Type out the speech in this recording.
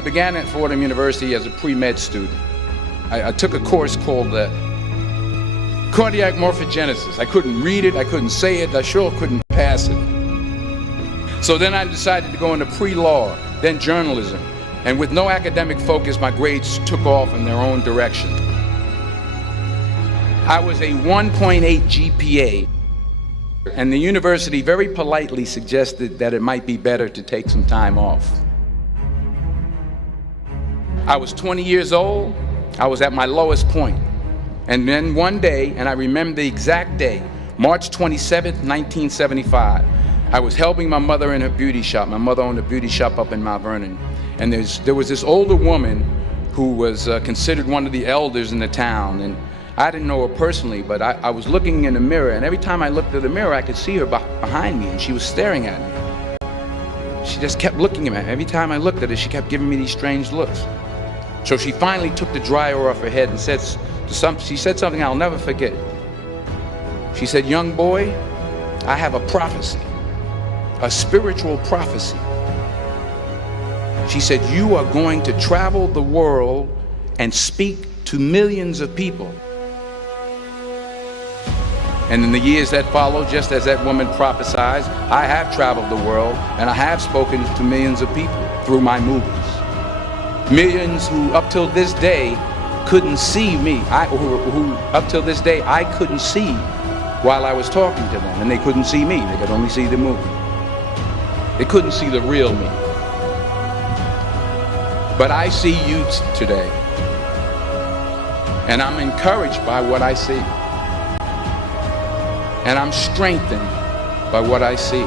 I began at Fordham University as a pre-med student. I took a course called cardiac morphogenesis. I couldn't read it, I couldn't say it, I sure couldn't pass it. So then I decided to go into pre-law, then journalism. And with no academic focus, my grades took off in their own direction. I was a 1.8 GPA, and the university very politely suggested that it might be better to take some time off. I was 20 years old, I was at my lowest point. And then one day, and I remember the exact day, March 27th, 1975, I was helping my mother in her beauty shop. My mother owned a beauty shop up in Mount Vernon. And there was this older woman who was considered one of the elders in the town. And I didn't know her personally, but I was looking in the mirror, and every time I looked at the mirror, I could see her behind me, and she was staring at me. She just kept looking at me. Every time I looked at her, she kept giving me these strange looks. So she finally took the dryer off her head and she said something I'll never forget. She said, "Young boy, I have a prophecy, a spiritual prophecy." She said, "You are going to travel the world and speak to millions of people." And in the years that followed, just as that woman prophesied, I have traveled the world and I have spoken to millions of people through my movies. Millions who up till this day couldn't see me, who up till this day I couldn't see while I was talking to them, and they couldn't see me, they could only see the movie. They couldn't see the real me. But I see you today, and I'm encouraged by what I see. And I'm strengthened by what I see.